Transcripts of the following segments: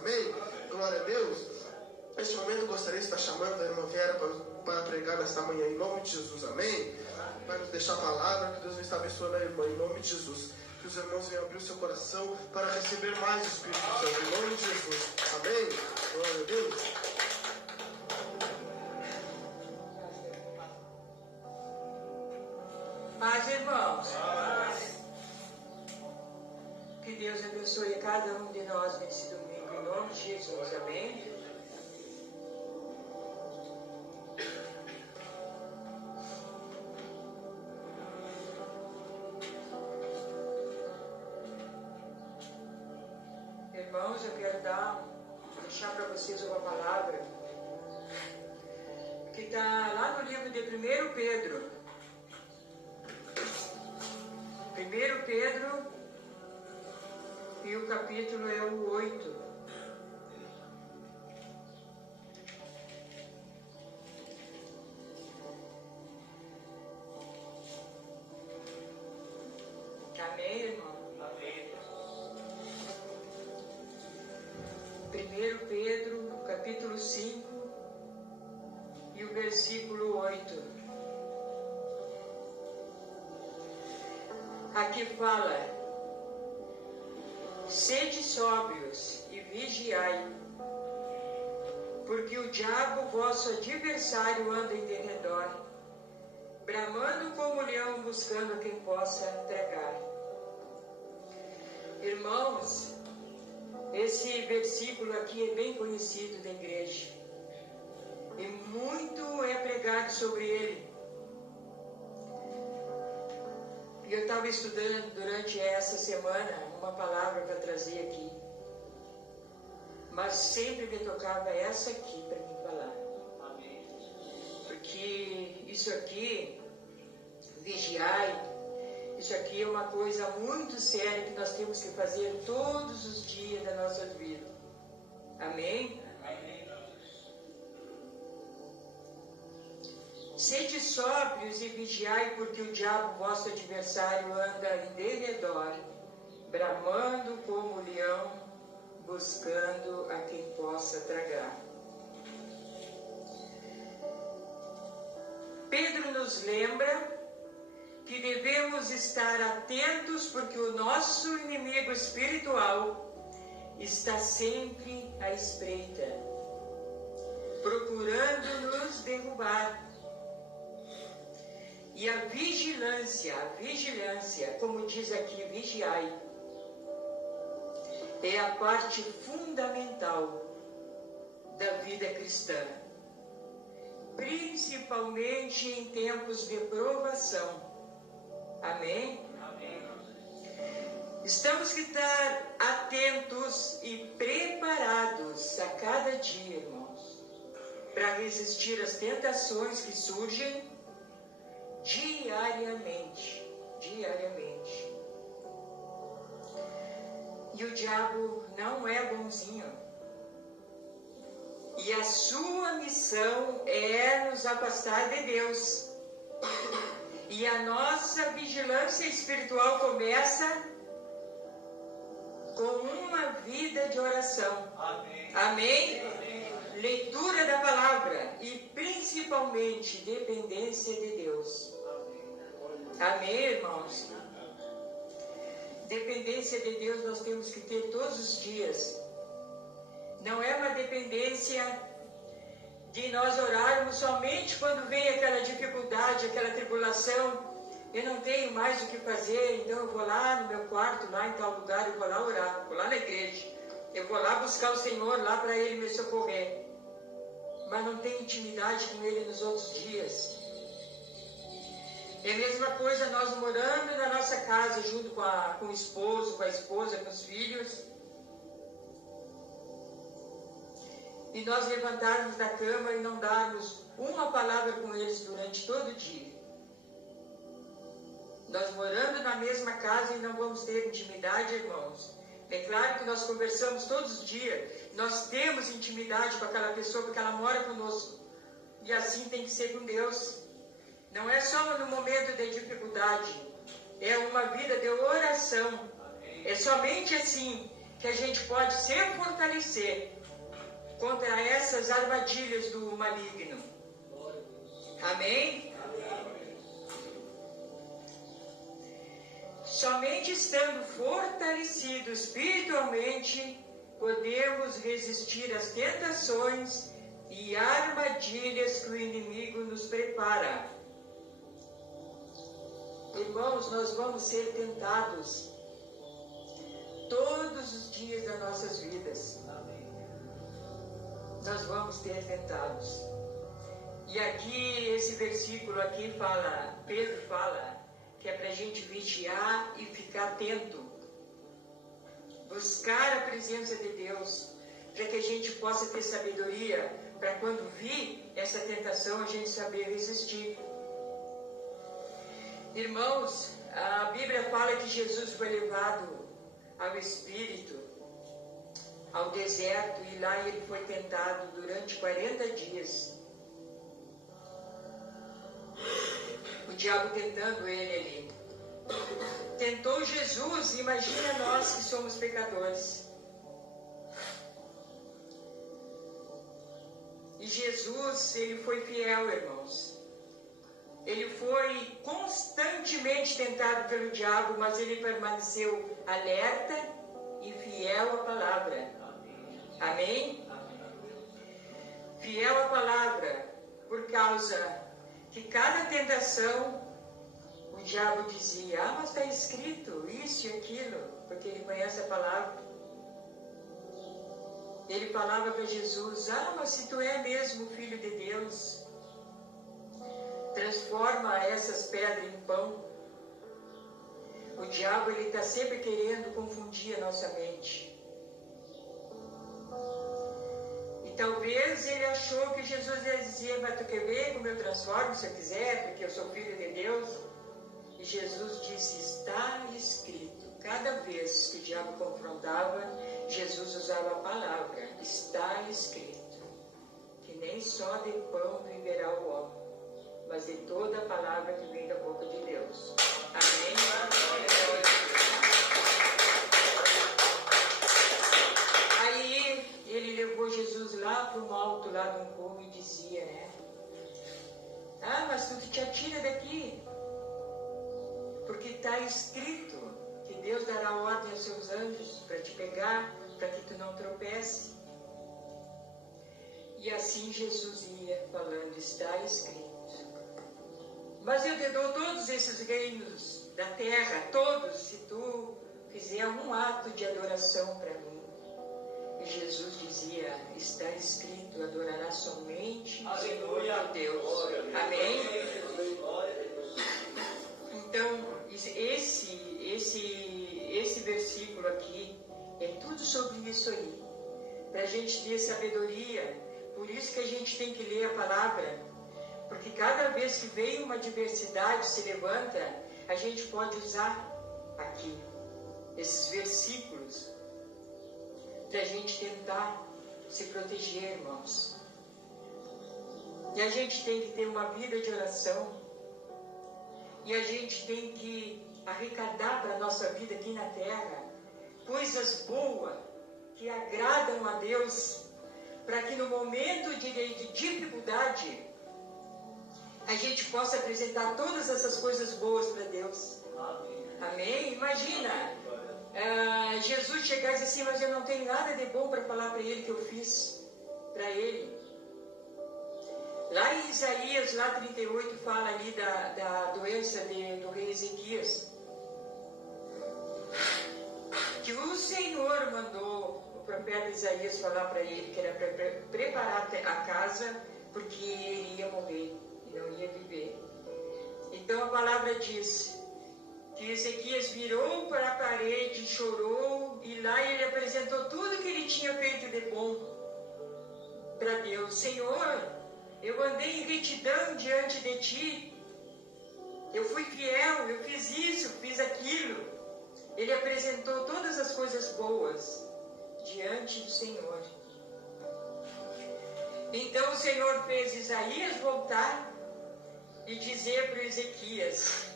amém? Glória a Deus. Neste momento eu gostaria de estar chamando a irmã Vera para pregar nesta manhã, em nome de Jesus, amém? Vai nos deixar a palavra, que Deus vai estar abençoando a irmã, em nome de Jesus. Que os irmãos venham abrir o seu coração para receber mais o Espírito Santo, em nome de Jesus, amém? Glória a Deus. Paz, irmãos. Que Deus abençoe cada um de nós nesse domingo, em nome de Jesus, amém? Irmãos, eu quero deixar para vocês uma palavra que está lá no livro de 1 Pedro. 1 Pedro, e o capítulo é o 8. Amém, irmão? Amém. 1 Pedro, capítulo 5, e o versículo 8. Aqui fala: sede sóbrios e vigiai, porque o diabo, vosso adversário, anda em derredor, bramando como leão, buscando a quem possa tragar. Irmãos, esse versículo aqui é bem conhecido da igreja, e muito é pregado sobre ele. E eu estava estudando durante essa semana uma palavra para trazer aqui, mas sempre me tocava essa aqui para mim falar. Amém. Porque isso aqui, vigiai, isso aqui é uma coisa muito séria que nós temos que fazer todos os dias da nossa vida. Amém? Amém. Sede sóbrios e vigiai, porque o diabo, vosso adversário, anda em derredor, bramando como leão, buscando a quem possa tragar. Pedro nos lembra que devemos estar atentos, porque o nosso inimigo espiritual está sempre à espreita, procurando nos derrubar. E a vigilância, como diz aqui, vigiai, é a parte fundamental da vida cristã, principalmente em tempos de provação. Amém? Amém. Estamos que estar atentos e preparados a cada dia, irmãos, para resistir às tentações que surgem diariamente. E o diabo não é bonzinho. E a sua missão é nos afastar de Deus. E a nossa vigilância espiritual começa com uma vida de oração. Amém? Amém? Amém. Leitura da palavra e principalmente dependência de Deus. Amém, irmãos? Dependência de Deus nós temos que ter todos os dias. Não é uma dependência de nós orarmos somente quando vem aquela dificuldade, aquela tribulação. Eu não tenho mais o que fazer, então eu vou lá no meu quarto, lá em tal lugar, eu vou lá orar, vou lá na igreja. Eu vou lá buscar o Senhor lá para Ele me socorrer. Mas não tem intimidade com Ele nos outros dias. É a mesma coisa nós morando na nossa casa junto com o esposo, com a esposa, com os filhos. E nós levantarmos da cama e não darmos uma palavra com eles durante todo o dia. Nós morando na mesma casa e não vamos ter intimidade, irmãos. É claro que nós conversamos todos os dias. Nós temos intimidade com aquela pessoa porque ela mora conosco. E assim tem que ser com Deus. Não é só no momento de dificuldade, é uma vida de oração. É somente assim que a gente pode se fortalecer contra essas armadilhas do maligno. Amém? Somente estando fortalecidos espiritualmente, podemos resistir às tentações e armadilhas que o inimigo nos prepara. Irmãos, nós vamos ser tentados todos os dias das nossas vidas. Nós vamos ter tentados. E aqui, esse versículo aqui fala, Pedro fala, que é para a gente vigiar e ficar atento. Buscar a presença de Deus, para que a gente possa ter sabedoria, para quando vir essa tentação, a gente saber resistir. Irmãos, a Bíblia fala que Jesus foi levado ao Espírito, ao deserto, e lá ele foi tentado durante 40 dias. O diabo tentando ele ali. Tentou Jesus, imagina nós que somos pecadores. E Jesus, ele foi fiel, irmãos. Ele foi constantemente tentado pelo diabo, mas ele permaneceu alerta e fiel à palavra. Amém? Fiel à palavra, por causa que cada tentação, o diabo dizia, mas está escrito isso e aquilo, porque ele conhece a palavra. Ele falava para Jesus, mas se tu é mesmo o Filho de Deus, transforma essas pedras em pão. O diabo, ele está sempre querendo confundir a nossa mente. E talvez ele achou que Jesus ia dizer, mas tu quer ver como eu transformo se eu quiser, porque eu sou Filho de Deus? E Jesus disse, está escrito. Cada vez que o diabo confrontava, Jesus usava a palavra, está escrito, que nem só de pão viverá o homem, mas de toda a palavra que vem da boca de Deus. Amém? Aí ele levou Jesus lá para o alto, lá de um cume, e dizia, né? Mas tu te atira daqui, porque está escrito que Deus dará ordem aos seus anjos para te pegar, para que tu não tropece. E assim Jesus ia falando, está escrito. Mas eu te dou todos esses reinos da terra, todos, se tu fizer um ato de adoração para mim. E Jesus dizia, está escrito, adorará somente o Senhor teu Deus. Amém? Então, esse versículo aqui é tudo sobre isso aí. Para a gente ter sabedoria, por isso que a gente tem que ler a palavra. Porque cada vez que vem uma adversidade, se levanta, a gente pode usar aqui, esses versículos, para a gente tentar se proteger, irmãos. E a gente tem que ter uma vida de oração. E a gente tem que arrecadar para a nossa vida aqui na terra coisas boas que agradam a Deus, para que no momento de dificuldade a gente possa apresentar todas essas coisas boas para Deus. Amém? Imagina Jesus chegar e dizer assim, mas eu não tenho nada de bom para falar para ele que eu fiz para ele. Lá em Isaías, lá 38, fala ali da doença do rei Ezequias. Que o Senhor mandou o profeta Isaías falar para ele que era para preparar a casa, porque ele ia morrer e não ia viver. Então a palavra diz que Ezequias virou para a parede, chorou, e lá ele apresentou tudo que ele tinha feito de bom para Deus. Senhor, eu andei em retidão diante de ti, eu fui fiel, eu fiz isso, fiz aquilo. Ele apresentou todas as coisas boas diante do Senhor. Então o Senhor fez Isaías voltar e dizer para Ezequias,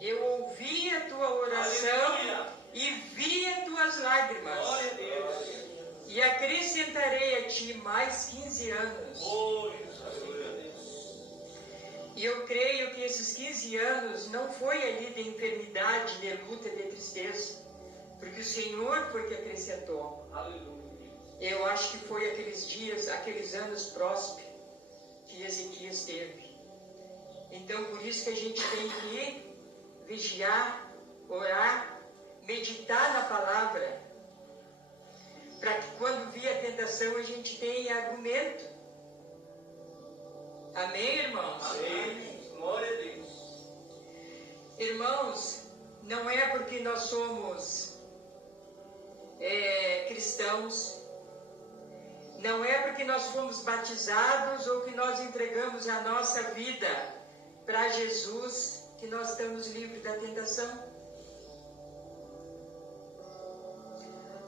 eu ouvi a tua oração e vi a tua tuas lágrimas. Glória a Deus. E acrescentarei a ti mais 15 anos. Glória a Deus. E eu creio que esses 15 anos não foi ali de enfermidade, de luta, de tristeza, porque o Senhor foi que acrescentou. Aleluia. Eu acho que foi aqueles dias, aqueles anos prósperos que Ezequias teve. Então, por isso que a gente tem que vigiar, orar, meditar na palavra, para que quando vir a tentação a gente tenha argumento. Amém, irmãos? Amém. Glória a Deus. Irmãos, não é porque nós somos cristãos, não é porque nós fomos batizados ou que nós entregamos a nossa vida para Jesus que nós estamos livres da tentação.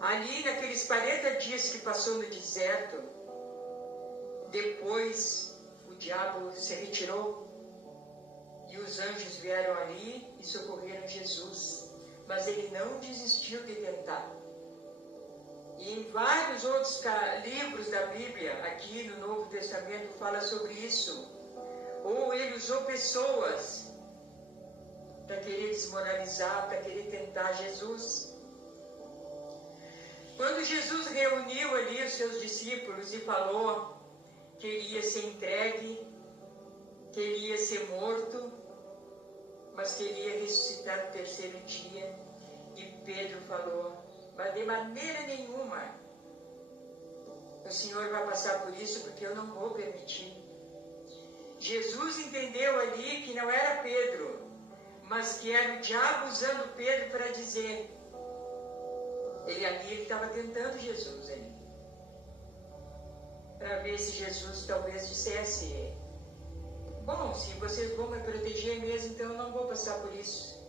Ali naqueles 40 dias que passou no deserto, depois o diabo se retirou e os anjos vieram ali e socorreram Jesus, mas ele não desistiu de tentar. E em vários outros livros da Bíblia, aqui no Novo Testamento, fala sobre isso. Ou ele usou pessoas para querer desmoralizar, para querer tentar Jesus. Quando Jesus reuniu ali os seus discípulos e falou que ele ia ser entregue, que ele ia ser morto, mas que ele ia ressuscitar no terceiro dia, e Pedro falou: mas de maneira nenhuma o Senhor vai passar por isso, porque eu não vou permitir. Jesus entendeu ali que não era Pedro, mas que era o diabo usando Pedro para dizer. Ele estava tentando Jesus ali, para ver se Jesus talvez dissesse: bom, se vocês vão me proteger mesmo, então eu não vou passar por isso.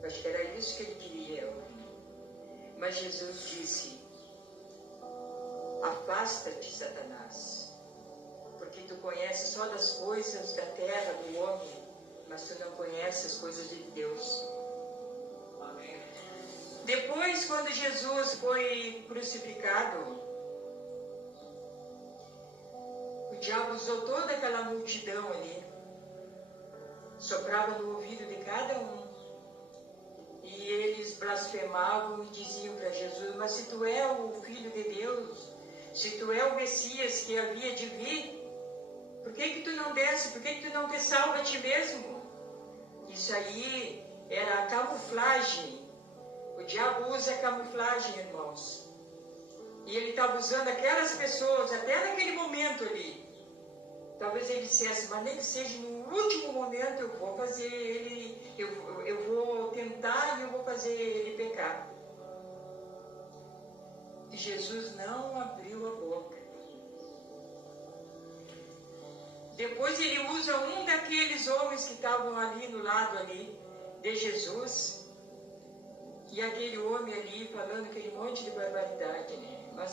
Eu acho que era isso que ele queria. Mas Jesus disse: afasta-te, Satanás, porque tu conheces só das coisas da terra, do homem, mas tu não conheces as coisas de Deus. Amém. Depois, quando Jesus foi crucificado, o diabo usou toda aquela multidão ali, soprava no ouvido de cada um, e eles blasfemavam e diziam para Jesus: mas se tu é o Filho de Deus, se tu é o Messias que havia de vir, por que tu não desce? Por que tu não te salva a ti mesmo? Isso aí era a camuflagem. O diabo usa a camuflagem, irmãos. E ele estava usando aquelas pessoas, até naquele momento ali. Talvez ele dissesse: mas nem que seja no último momento eu vou fazer ele, eu vou tentar e eu vou fazer ele pecar. E Jesus não abriu a boca. Depois ele usa um daqueles homens que estavam ali no lado ali de Jesus. E aquele homem ali falando aquele monte de barbaridade, né? Mas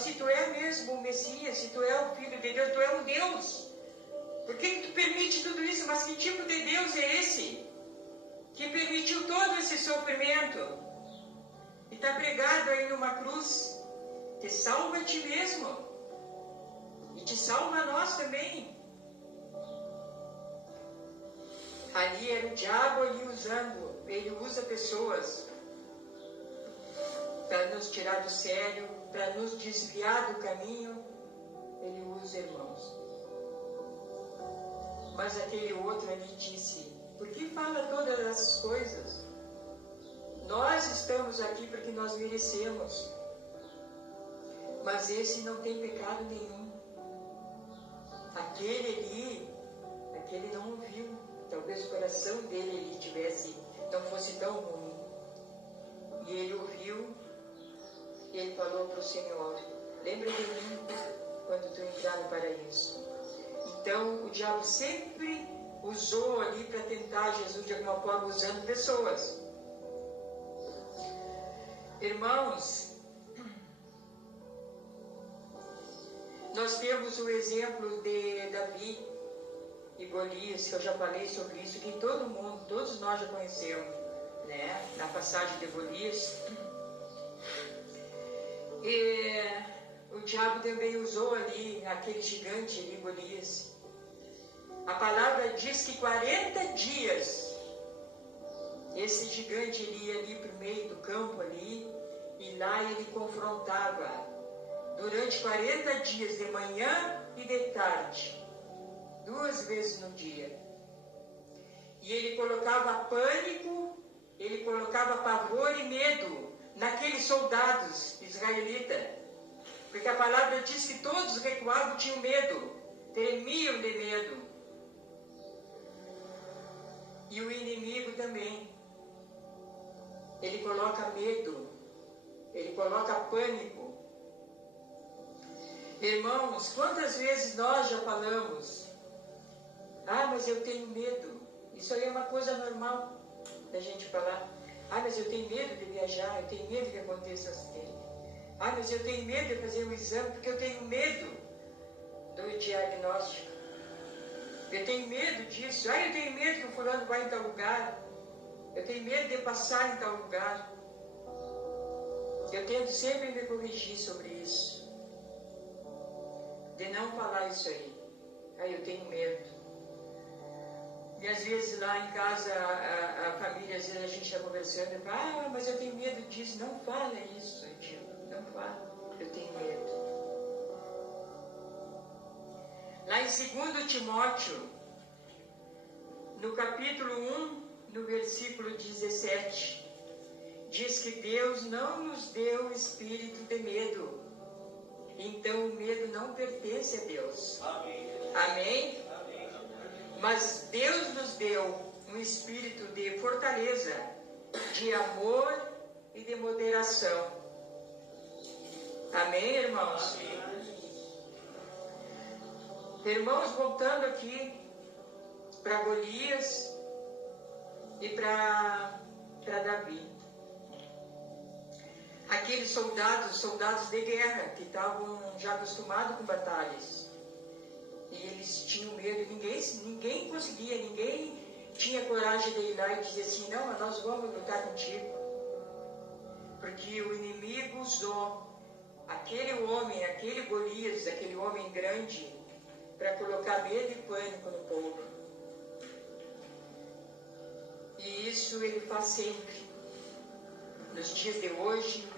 se tu é mesmo o Messias, se tu é o Filho de Deus, tu é um Deus. Por que tu permite tudo isso? Mas que tipo de Deus é esse? Que permitiu todo esse sofrimento? E está pregado aí numa cruz. Te salva a ti mesmo. E te salva a nós também. Ali era o diabo ali usando. Ele usa pessoas para nos tirar do sério, para nos desviar do caminho. Ele usa, irmãos. Mas aquele outro ali disse: por que fala todas essas coisas? Nós estamos aqui porque nós merecemos. Mas esse não tem pecado nenhum. Aquele não ouviu. Talvez o coração dele não fosse tão ruim. E ele ouviu, e ele falou para o Senhor: lembra de mim quando tu entrar no paraíso. Então o diabo sempre usou ali para tentar Jesus de alguma forma, usando pessoas. Irmãos, nós temos o exemplo de Davi e Golias, que eu já falei sobre isso, que todos nós já conhecemos. né, na passagem de Golias. E o diabo também usou ali aquele gigante ali, Golias. A palavra diz que 40 dias esse gigante ele ia ali para o meio do campo ali, e lá ele confrontava durante 40 dias, de manhã e de tarde, 2 vezes no dia. E ele colocava pânico, ele colocava pavor e medo naqueles soldados israelitas, porque a palavra diz que todos recuavam, tinham medo, tremiam de medo. E o inimigo também, ele coloca medo, ele coloca pânico. Irmãos, quantas vezes nós já falamos: ah, mas eu tenho medo. Isso aí é uma coisa normal da gente falar. Ah, mas eu tenho medo de viajar, eu tenho medo que aconteça um acidente. Ah, mas eu tenho medo de fazer um exame, porque eu tenho medo do diagnóstico. Eu tenho medo disso. Ah, eu tenho medo que o fulano vai em tal lugar. Eu tenho medo de passar em tal lugar. Eu tento sempre me corrigir sobre isso. De não falar isso aí. Ah, eu tenho medo. E às vezes lá em casa, a família, às vezes a gente está conversando e fala: ah, mas eu tenho medo disso. Não fala isso, eu digo. Não fala. Eu tenho medo. Lá em 2 Timóteo, no capítulo 1, no versículo 17, diz que Deus não nos deu espírito de medo. Então o medo não pertence a Deus. Amém. Amém? Amém. Mas Deus nos deu um espírito de fortaleza, de amor e de moderação. Amém, irmãos? Amém. Irmãos, voltando aqui para Golias e para Davi. Aqueles soldados de guerra, que estavam já acostumados com batalhas. E eles tinham medo, ninguém conseguia, ninguém tinha coragem de ir lá e dizer assim: não, mas nós vamos lutar contigo. Porque o inimigo usou aquele homem, aquele Golias, aquele homem grande, para colocar medo e pânico no povo. E isso ele faz sempre, nos dias de hoje,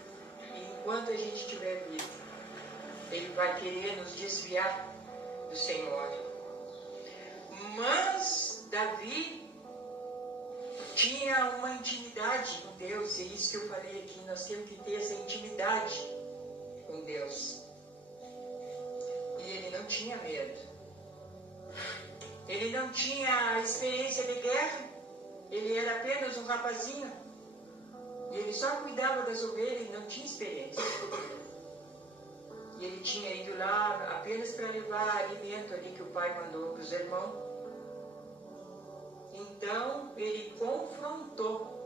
e enquanto a gente estiver vivo. Ele vai querer nos desviar do Senhor. Mas Davi tinha uma intimidade com Deus, e isso que eu falei aqui, nós temos que ter essa intimidade com Deus. E ele não tinha medo. Ele não tinha experiência de guerra. Ele era apenas um rapazinho. E ele só cuidava das ovelhas e não tinha experiência. E ele tinha ido lá apenas para levar alimento ali que o pai mandou para os irmãos. Então ele confrontou.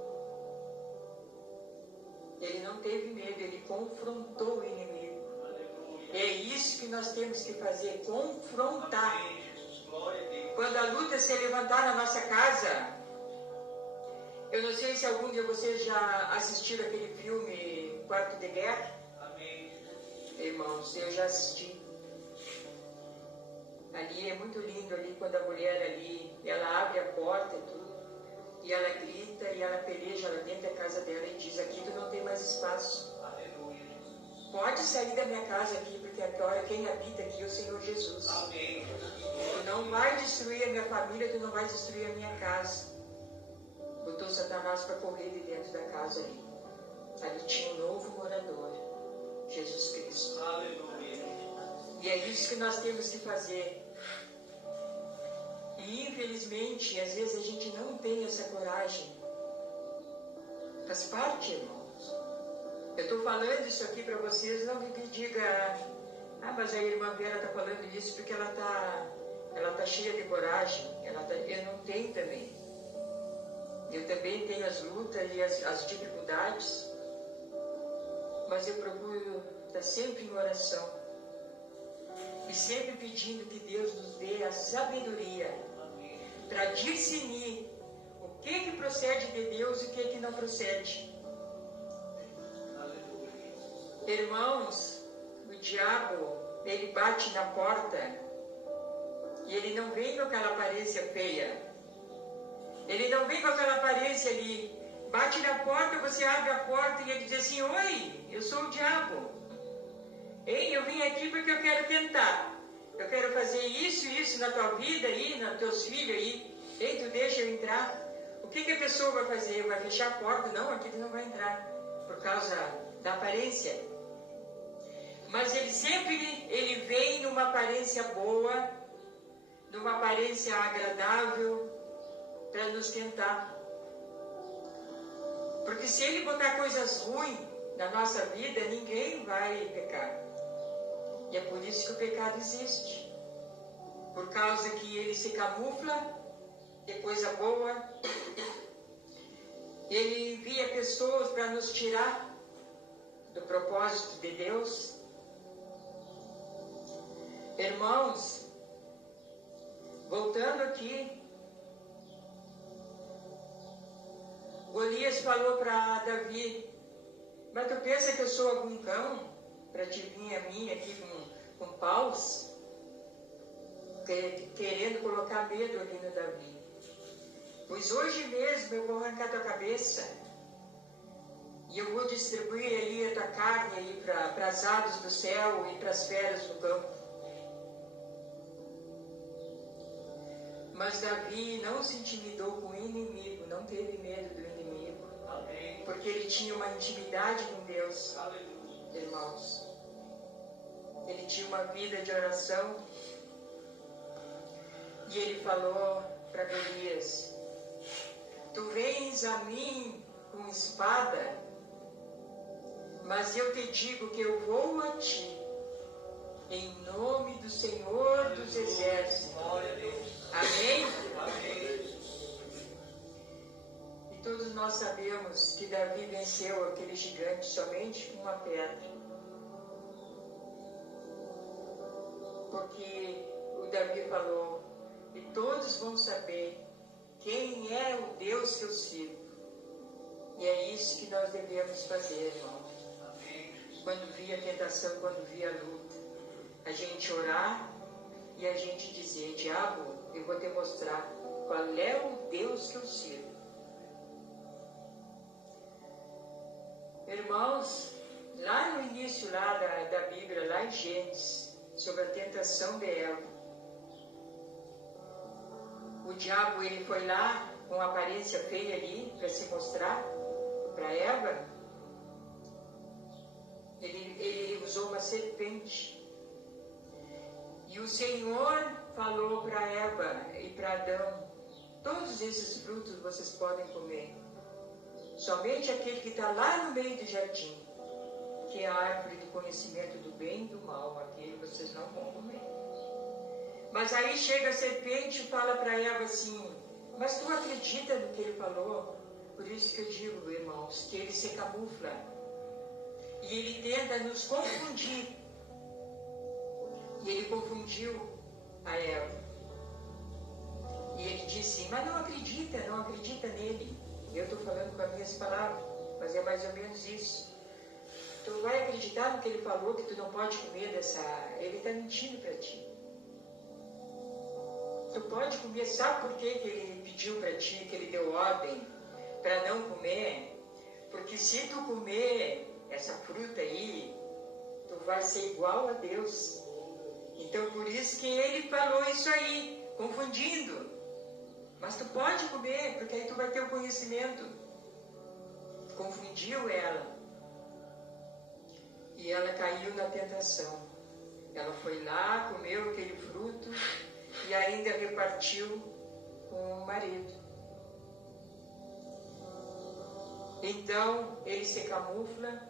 Ele não teve medo, ele confrontou o inimigo. É isso que nós temos que fazer, confrontar. Quando a luta se levantar na nossa casa, eu não sei se algum dia vocês já assistiram aquele filme Quarto de Guerra. Amém. Irmãos, eu já assisti. Ali é muito lindo ali quando a mulher ali, ela abre a porta e tudo, e ela grita e ela peleja lá dentro da casa dela e diz: aqui tu não tem mais espaço. Aleluia. Pode sair da minha casa aqui, porque agora quem habita aqui é o Senhor Jesus. Amém. Tu não vai destruir a minha família, tu não vai destruir a minha casa. Botou Satanás para correr de dentro da casa ali. Ali tinha um novo morador, Jesus Cristo. Aleluia. E é isso que nós temos que fazer. E infelizmente, às vezes a gente não tem essa coragem. Faz parte, irmãos. Eu estou falando isso aqui para vocês, não me diga: ah, mas a irmã Vera está falando isso porque ela tá cheia de coragem. Eu não tenho também. Eu também tenho as lutas e as dificuldades, mas eu procuro estar sempre em oração e sempre pedindo que Deus nos dê a sabedoria para discernir o que procede de Deus e o que não procede. Irmãos, o diabo, ele bate na porta e ele não vem com aquela aparência feia. Ele não vem com aquela aparência ali. Bate na porta, você abre a porta e ele diz assim: oi, eu sou o diabo. Ei, eu vim aqui porque eu quero tentar. Eu quero fazer isso na tua vida aí, nos teus filhos aí. Ei, tu deixa eu entrar. O que a pessoa vai fazer? Vai fechar a porta? Não, aqui ele não vai entrar. Por causa da aparência. Mas ele sempre vem numa aparência boa, numa aparência agradável, para nos tentar. Porque se ele botar coisas ruins na nossa vida, ninguém vai pecar. E é por isso que o pecado existe. Por causa que ele se camufla de coisa boa. Ele envia pessoas para nos tirar do propósito de Deus. Irmãos, voltando aqui, Golias falou para Davi: mas tu pensa que eu sou algum cão para te vir a mim aqui com paus? Querendo colocar medo ali no Davi. Pois hoje mesmo eu vou arrancar tua cabeça e eu vou distribuir ali a tua carne aí para as aves do céu e para as feras do campo. Mas Davi não se intimidou com o inimigo, não teve medo do inimigo. Amém. Porque ele tinha uma intimidade com Deus. Aleluia. Irmãos. Ele tinha uma vida de oração. E ele falou para Golias: tu vens a mim com espada, mas eu te digo que eu vou a ti, em nome do Senhor dos Exércitos. Amém? Amém. E todos nós sabemos que Davi venceu aquele gigante somente com uma pedra. Porque o Davi falou: e todos vão saber quem é o Deus que eu sirvo. E é isso que nós devemos fazer, irmão. Quando via a tentação, quando via a luta, a gente orar e a gente dizer: diabo, eu vou te mostrar qual é o Deus que eu sirvo. Irmãos, lá no início lá da Bíblia, lá em Gênesis, sobre a tentação de Eva, o diabo, ele foi lá com uma aparência feia ali para se mostrar para Eva. Ele usou uma serpente. E o Senhor falou para Eva e para Adão: todos esses frutos vocês podem comer, somente aquele que está lá no meio do jardim, que é a árvore do conhecimento do bem e do mal, aquele vocês não vão comer. Mas aí chega a serpente e fala para Eva assim: mas tu acredita no que ele falou? Por isso que eu digo, irmãos, que ele se camufla e ele tenta nos confundir. E ele confundiu a Eva. E ele disse: mas não acredita nele. Eu estou falando com as minhas palavras, mas é mais ou menos isso. Tu vai acreditar no que ele falou, que tu não pode comer dessa... Ele está mentindo para ti. Tu pode comer, sabe por que ele pediu para ti, que ele deu ordem para não comer? Porque se tu comer essa fruta aí, tu vai ser igual a Deus. Então por isso que ele falou isso aí, confundindo. Mas tu pode comer, porque aí tu vai ter o conhecimento. Confundiu ela. E ela caiu na tentação. Ela foi lá, comeu aquele fruto e ainda repartiu com o marido. Então ele se camufla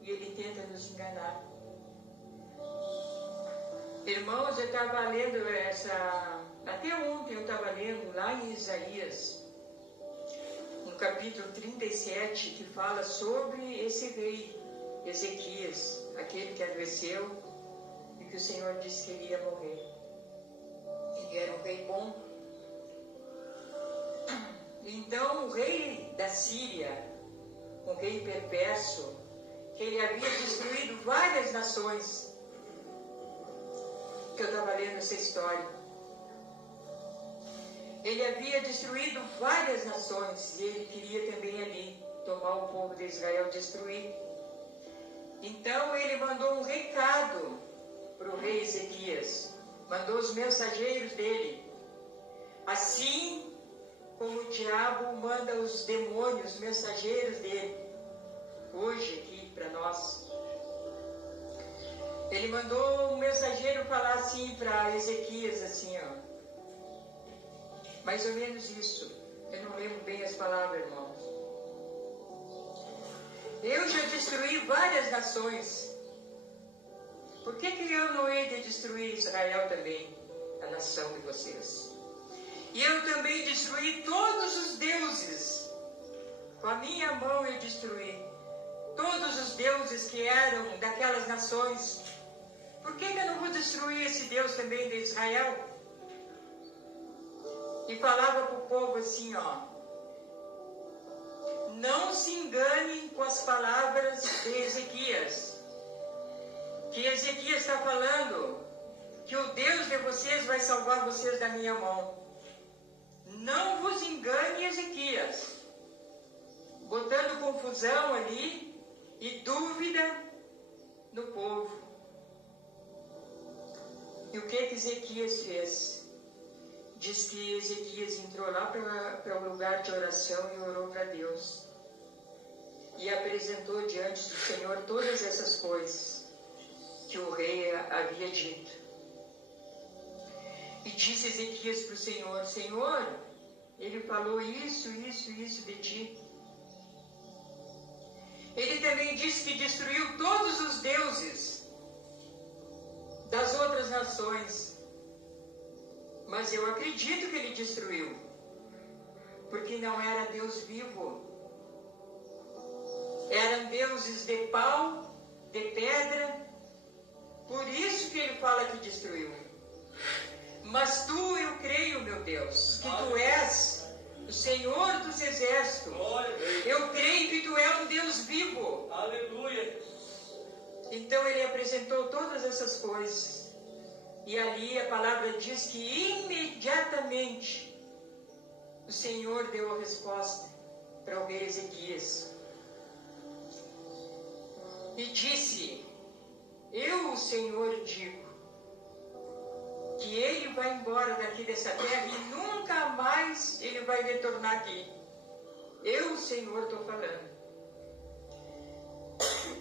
e ele tenta nos enganar. Irmãos, eu estava lendo até ontem eu estava lendo lá em Isaías, no capítulo 37, que fala sobre esse rei Ezequias, aquele que adoeceu e que o Senhor disse que ele ia morrer. Ele era um rei bom. Então o rei da Síria, um rei perverso, que ele havia destruído várias nações, que eu estava lendo essa história, ele havia destruído várias nações e ele queria também ali tomar o povo de Israel, destruir. Então ele mandou um recado para o rei Ezequias, mandou os mensageiros dele, assim como o diabo manda os demônios, mensageiros dele, hoje aqui para nós. Ele mandou um mensageiro falar assim para Ezequias, assim, ó, mais ou menos isso. Eu não lembro bem as palavras, irmãos. Eu já destruí várias nações. Por que eu não hei de destruir Israel também, a nação de vocês? E eu também destruí todos os deuses. Com a minha mão eu destruí todos os deuses que eram daquelas nações. Por que eu não vou destruir esse Deus também de Israel? E falava para o povo assim, ó, não se enganem com as palavras de Ezequias. Que Ezequias está falando que o Deus de vocês vai salvar vocês da minha mão. Não vos engane, Ezequias, botando confusão ali e dúvida no povo. E o que Ezequias fez? Diz que Ezequias entrou lá para o lugar de oração e orou para Deus. E apresentou diante do Senhor todas essas coisas que o rei havia dito. E disse Ezequias para o Senhor, Senhor, ele falou isso de ti. Ele também disse que destruiu todos os deuses das outras nações. Mas eu acredito que ele destruiu, porque não era Deus vivo. Eram deuses de pau, de pedra. Por isso que ele fala que destruiu. Mas tu, eu creio, meu Deus, que tu és o Senhor dos exércitos. Eu creio que tu és um Deus vivo. Aleluia. Então ele apresentou todas essas coisas. E ali a palavra diz que imediatamente o Senhor deu a resposta para o rei Ezequias. E disse, eu, o Senhor, digo, que ele vai embora daqui dessa terra e nunca mais ele vai retornar aqui. Eu, o Senhor, estou falando.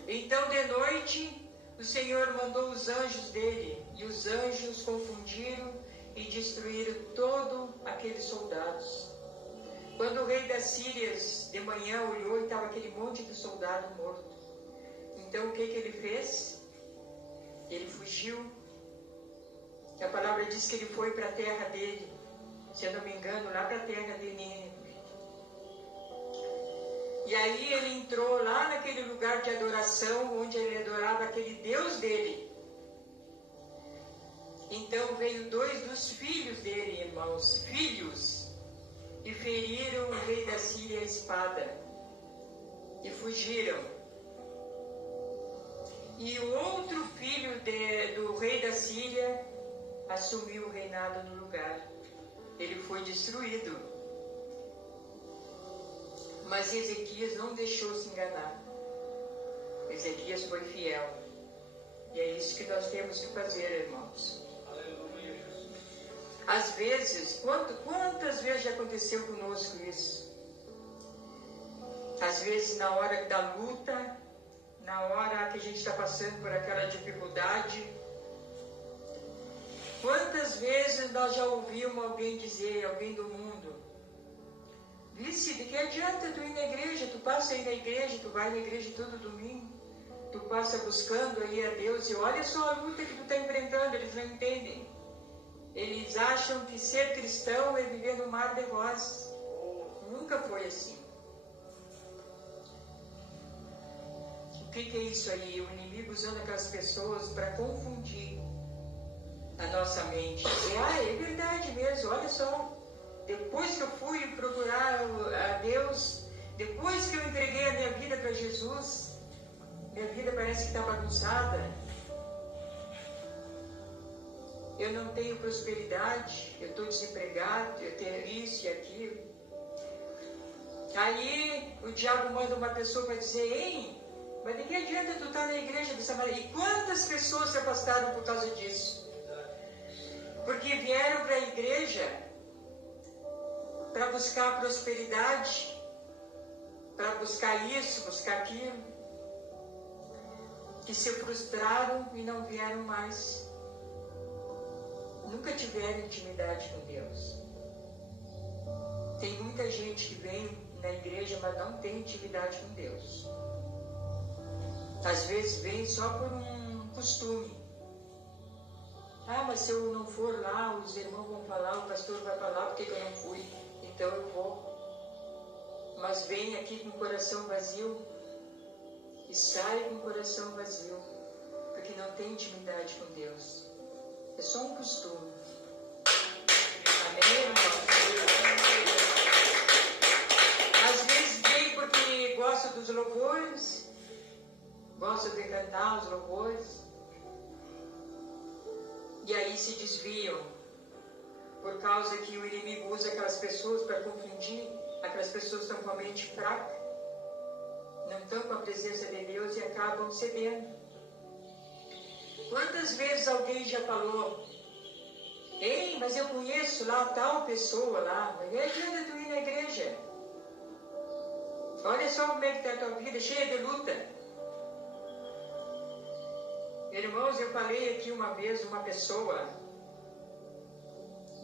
Então, de noite, o Senhor mandou os anjos dele, e os anjos confundiram e destruíram todos aqueles soldados. Quando o rei das Sírias, de manhã, olhou e estava aquele monte de soldado morto. Então, o que ele fez? Ele fugiu. A palavra diz que ele foi para a terra dele, se eu não me engano, lá para a terra de Nínive. E aí ele entrou lá naquele lugar de adoração, onde ele adorava aquele Deus dele. Então veio 2 dos filhos dele, irmãos, filhos, e feriram o rei da Síria a espada, e fugiram. E o outro filho do rei da Síria assumiu o reinado no lugar. Ele foi destruído. Mas Ezequias não deixou se enganar. Ezequias foi fiel. E é isso que nós temos que fazer, irmãos. Aleluia. Às vezes, quantas vezes já aconteceu conosco isso? Às vezes na hora da luta, na hora que a gente está passando por aquela dificuldade, quantas vezes nós já ouvimos alguém dizer, alguém do mundo, Vice, de que adianta tu ir na igreja? Tu passa aí na igreja, tu vai na igreja todo domingo, tu passa buscando aí a Deus e olha só a luta que tu está enfrentando. Eles não entendem. Eles acham que ser cristão é viver no mar de rosas. Nunca foi assim. O que é isso aí? O inimigo usando aquelas pessoas para confundir a nossa mente. É verdade mesmo, olha só. Depois que eu fui procurar a Deus, depois que eu entreguei a minha vida para Jesus, minha vida parece que está bagunçada. Eu não tenho prosperidade, eu estou desempregado, eu tenho isso e aquilo. Aí o diabo manda uma pessoa para dizer: ei, mas de que adianta tu estar na igreja dessa maneira? E quantas pessoas se afastaram por causa disso? Porque vieram para a igreja para buscar prosperidade, para buscar isso, buscar aquilo, que se frustraram e não vieram mais. Nunca tiveram intimidade com Deus. Tem muita gente que vem na igreja, mas não tem intimidade com Deus. Às vezes vem só por um costume. Ah, mas se eu não for lá, os irmãos vão falar, o pastor vai falar, por que eu não fui? Então eu vou. Mas vem aqui com o coração vazio e sai com o coração vazio, porque não tem intimidade com Deus. É só um costume. Amém, irmão? Às vezes vem porque gosta dos louvores, gosta de cantar os louvores, e aí se desviam, por causa que o inimigo usa aquelas pessoas para confundir. Aquelas pessoas estão com a mente fraca, não estão com a presença de Deus e acabam cedendo. Quantas vezes alguém já falou: ei, mas eu conheço lá tal pessoa lá, mas não adianta tu ir na igreja. Olha só como é que está a tua vida, cheia de luta. Irmãos, eu falei aqui uma vez, uma pessoa,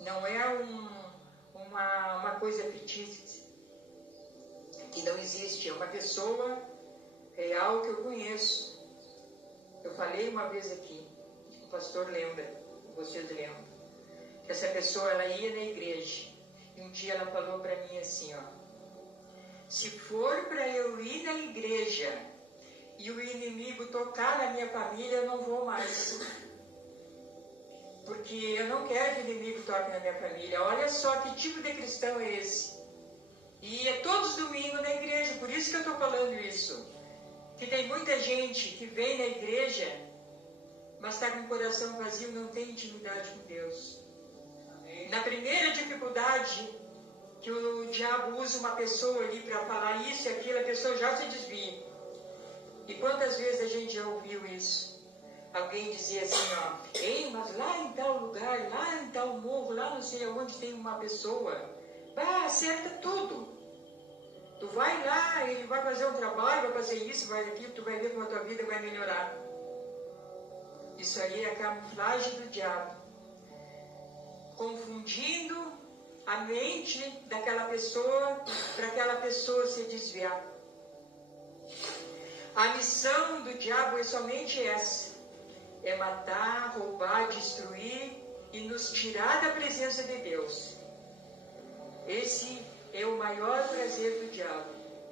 não é uma coisa fictícia, que não existe, é uma pessoa real que eu conheço. Eu falei uma vez aqui, o pastor lembra, vocês lembram, que essa pessoa, ela ia na igreja, e um dia ela falou para mim assim, ó: se for para eu ir na igreja e o inimigo tocar na minha família, eu não vou mais. Porque eu não quero que o inimigo toque na minha família. Olha só que tipo de cristão é esse. E é todos os domingos na igreja, por isso que eu estou falando isso. Que tem muita gente que vem na igreja, mas está com o coração vazio, não tem intimidade com Deus. Na primeira dificuldade, que o diabo usa uma pessoa ali para falar isso e aquilo, a pessoa já se desvia. E quantas vezes a gente já ouviu isso? Alguém dizia assim, ó: ei, mas lá em tal lugar, lá em tal morro, lá não sei aonde tem uma pessoa, acerta tudo. Tu vai lá, ele vai fazer um trabalho, vai fazer isso, vai aquilo, tu vai ver como a tua vida vai melhorar. Isso aí é a camuflagem do diabo, confundindo a mente daquela pessoa, para aquela pessoa se desviar. A missão do diabo é somente essa: é matar, roubar, destruir e nos tirar da presença de Deus. Esse é o maior prazer do diabo,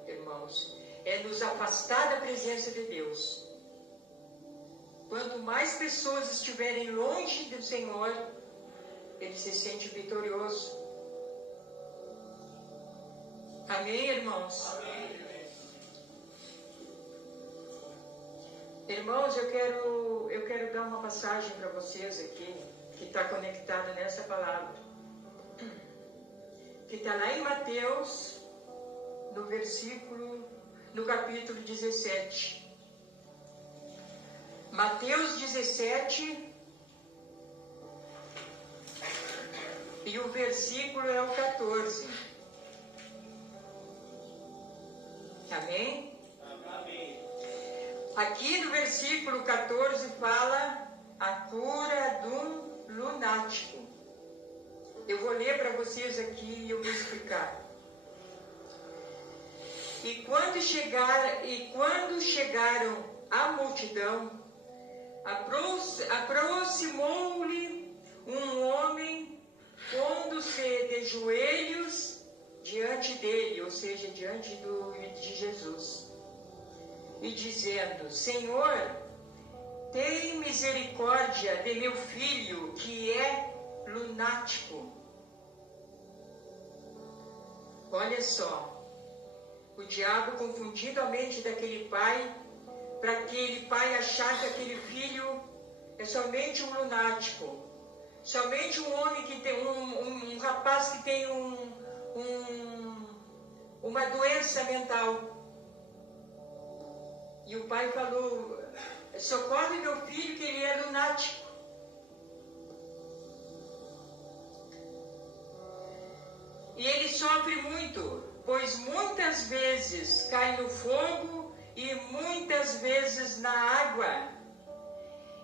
irmãos, é nos afastar da presença de Deus. Quanto mais pessoas estiverem longe do Senhor, ele se sente vitorioso. Amém, irmãos? Amém. Irmãos, eu quero dar uma passagem para vocês aqui, que está conectada nessa palavra, que está lá em Mateus, no capítulo 17. Mateus 17, e o versículo é o 14. Amém? Amém. Aqui no versículo 14 fala a cura do lunático. Eu vou ler para vocês aqui e eu vou explicar. E quando chegaram a multidão, aproximou-lhe um homem, pondo-se de joelhos diante dele, ou seja, diante de Jesus, e dizendo: Senhor, tem misericórdia de meu filho, que é lunático Olha só, o diabo confundindo a mente daquele pai, para aquele pai achar que aquele filho é somente um lunático, somente um homem que tem um rapaz que tem uma doença mental. E o pai falou: socorre meu filho que ele é lunático. E ele sofre muito, pois muitas vezes cai no fogo e muitas vezes na água.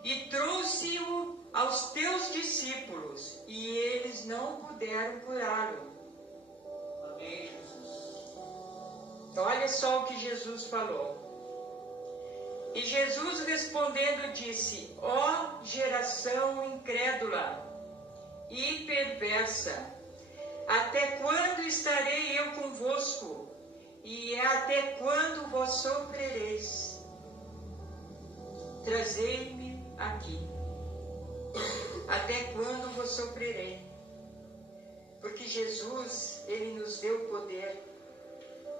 E trouxe-o aos teus discípulos, e eles não puderam curá-lo. Amém, Jesus. Olha só o que Jesus falou. E Jesus respondendo disse: ó geração incrédula e perversa, até quando estarei eu convosco? E até quando vos sofrereis? Trazei-me aqui. Até quando vos sofrerei? Porque Jesus, Ele nos deu poder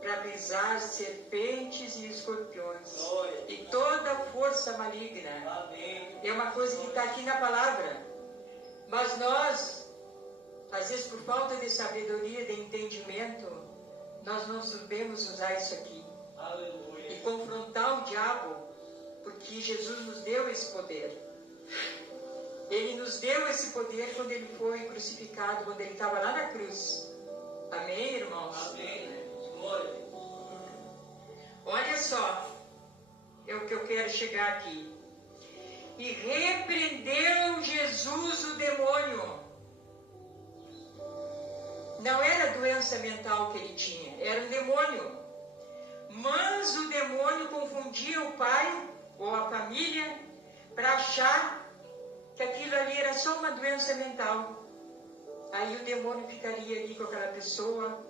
para pisar serpentes e escorpiões. Glória. E toda força maligna. Amém. É uma coisa que está aqui na palavra. Mas nós, às vezes por falta de sabedoria, de entendimento, nós não sabemos usar isso aqui. Aleluia. E confrontar o diabo, porque Jesus nos deu esse poder. Ele nos deu esse poder quando Ele foi crucificado, quando Ele estava lá na cruz. Amém, irmãos? Amém. Glória. Olha só, é o que eu quero chegar aqui. E repreendeu Jesus o demônio. Não era doença mental que ele tinha, era um demônio. Mas o demônio confundia o pai ou a família para achar que aquilo ali era só uma doença mental. Aí o demônio ficaria ali com aquela pessoa,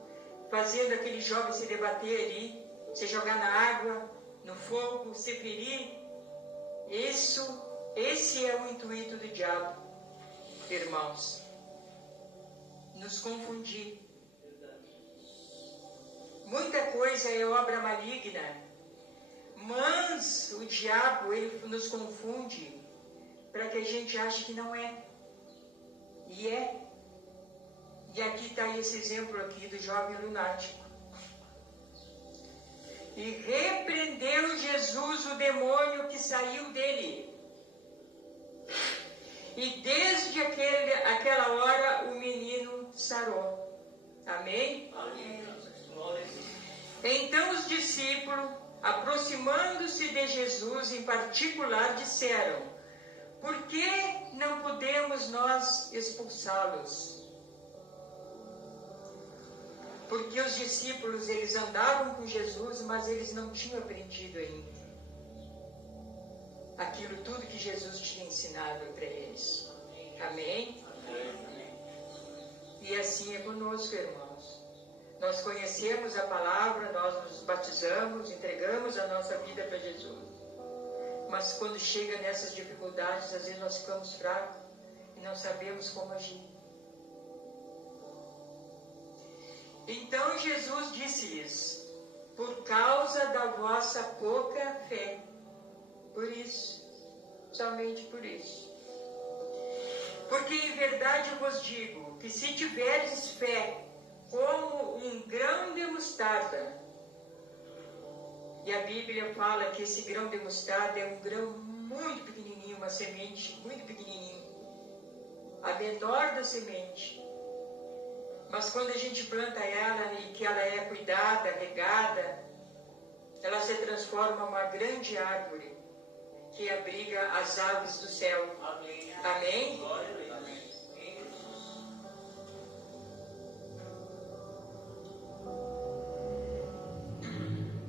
fazendo aquele jovem se debater ali, se jogar na água, no fogo, se ferir. Esse é o intuito do diabo, irmãos. Nos confundir. Muita coisa é obra maligna, mas o diabo, ele nos confunde para que a gente ache que não é. E é. E aqui está esse exemplo aqui do jovem lunático. E repreendeu Jesus o demônio que saiu dele. E desde aquela hora o menino sarou. Amém? Amém. Glória. Então os discípulos, aproximando-se de Jesus em particular, disseram: por que não podemos nós expulsá-los? Porque os discípulos, eles andavam com Jesus, mas eles não tinham aprendido ainda aquilo tudo que Jesus tinha ensinado para eles. Amém? Amém. E assim é conosco, irmãos. Nós conhecemos a palavra, nós nos batizamos, entregamos a nossa vida para Jesus. Mas quando chega nessas dificuldades, às vezes nós ficamos fracos e não sabemos como agir. Então Jesus disse-lhes: por causa da vossa pouca fé. Por isso, somente por isso. Porque em verdade eu vos digo que se tiverdes fé como um grão de mostarda, e a Bíblia fala que esse grão de mostarda é um grão muito pequenininho, uma semente muito pequenininha, a menor da semente. Mas quando a gente planta ela e que ela é cuidada, regada, ela se transforma em uma grande árvore que abriga as aves do céu. Amém. Amém? Glória a Deus. Amém.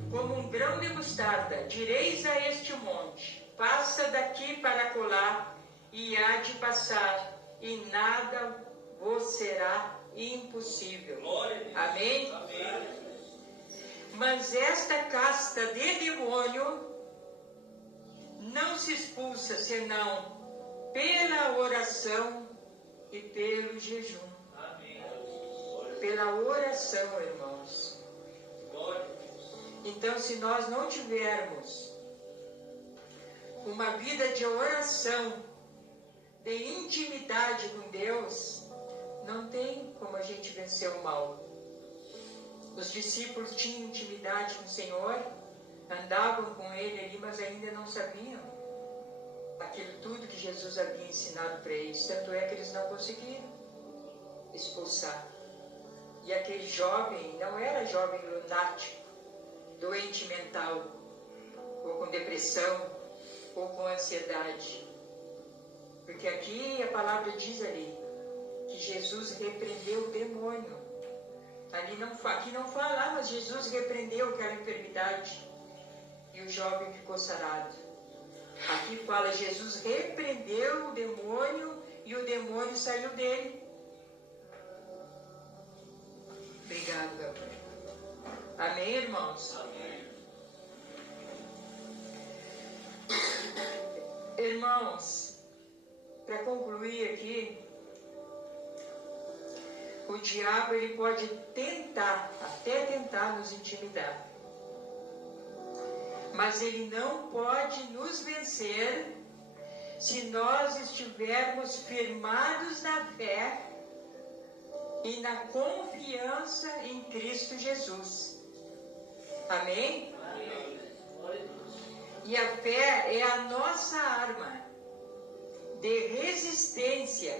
Como um grão de mostarda, direis a este monte: passa daqui para acolá, e há de passar, e nada vos será impossível. Glória a Deus. Amém? Amém. Mas esta casta de demônio não se expulsa senão pela oração e pelo jejum. Amém. pela oração, irmãos. Glória. Então, se nós não tivermos uma vida de oração, de intimidade com Deus, não tem como a gente vencer o mal. Os discípulos tinham intimidade com o Senhor, andavam com Ele ali, mas ainda não sabiam aquilo tudo que Jesus havia ensinado para eles. Tanto é que eles não conseguiram expulsar. E aquele jovem não era jovem lunático, doente mental, ou com depressão, ou com ansiedade. Porque aqui a palavra diz ali que Jesus repreendeu o demônio. Aqui não fala, mas Jesus repreendeu aquela enfermidade e o jovem ficou sarado. Aqui fala, Jesus repreendeu o demônio e o demônio saiu dele. Obrigado, Gabriel. Amém, irmãos? Amém. Irmãos, para concluir aqui, o diabo ele pode até tentar nos intimidar. Mas ele não pode nos vencer se nós estivermos firmados na fé e na confiança em Cristo Jesus. Amém? Amém. Glória a Deus. E a fé é a nossa arma de resistência,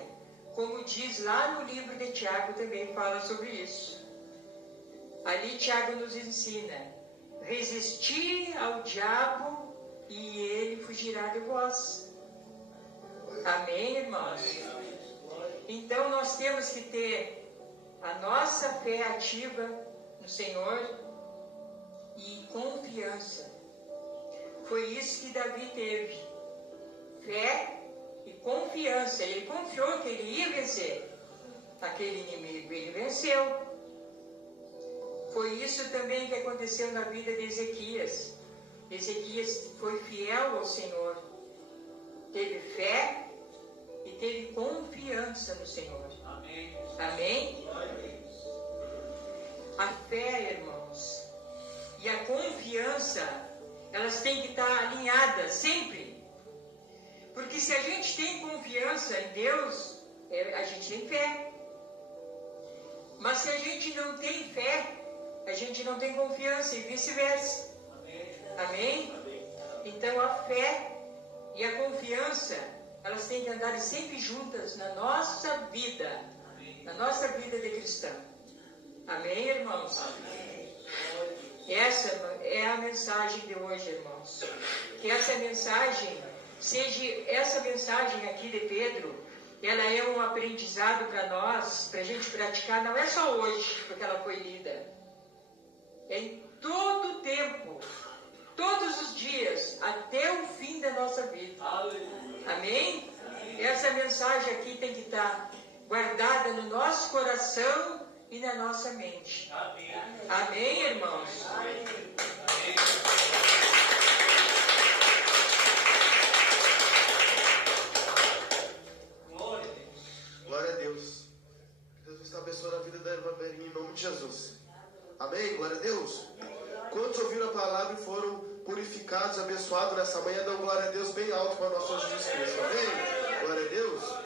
como diz lá no livro de Tiago, também fala sobre isso. Ali Tiago nos ensina: resistir ao diabo e ele fugirá de vós. Amém, irmãos? Então nós temos que ter a nossa fé ativa no Senhor e confiança. Foi isso que Davi teve: fé e confiança. Ele confiou que ele ia vencer aquele inimigo. Ele venceu. Foi isso também que aconteceu na vida de Ezequias. Ezequias foi fiel ao Senhor. Teve fé e teve confiança no Senhor. Amém. Amém? A fé, irmãos, e a confiança, elas têm que estar alinhadas sempre. Porque se a gente tem confiança em Deus, a gente tem fé. Mas se a gente não tem fé, a gente não tem confiança e vice-versa. Amém? Então a fé e a confiança, elas têm que andar sempre juntas na nossa vida. Na nossa vida de cristão. Amém, irmãos? Essa é a mensagem de hoje, irmãos. Que essa mensagem seja, essa mensagem aqui de Pedro, ela é um aprendizado para nós, para a gente praticar, não é só hoje, porque ela foi lida. É em todo o tempo, todos os dias, até o fim da nossa vida. Amém? Essa mensagem aqui tem que estar guardada no nosso coração e na nossa mente. Amém. Amém, irmãos? Amém. Glória a Deus. Glória a Deus. Deus está abençoando a vida da irmã Berinha em nome de Jesus. Amém? Glória a Deus. Quantos ouviram a palavra e foram purificados, abençoados nessa manhã, dão glória a Deus bem alto para o nosso Jesus Cristo. Amém? Glória a Deus.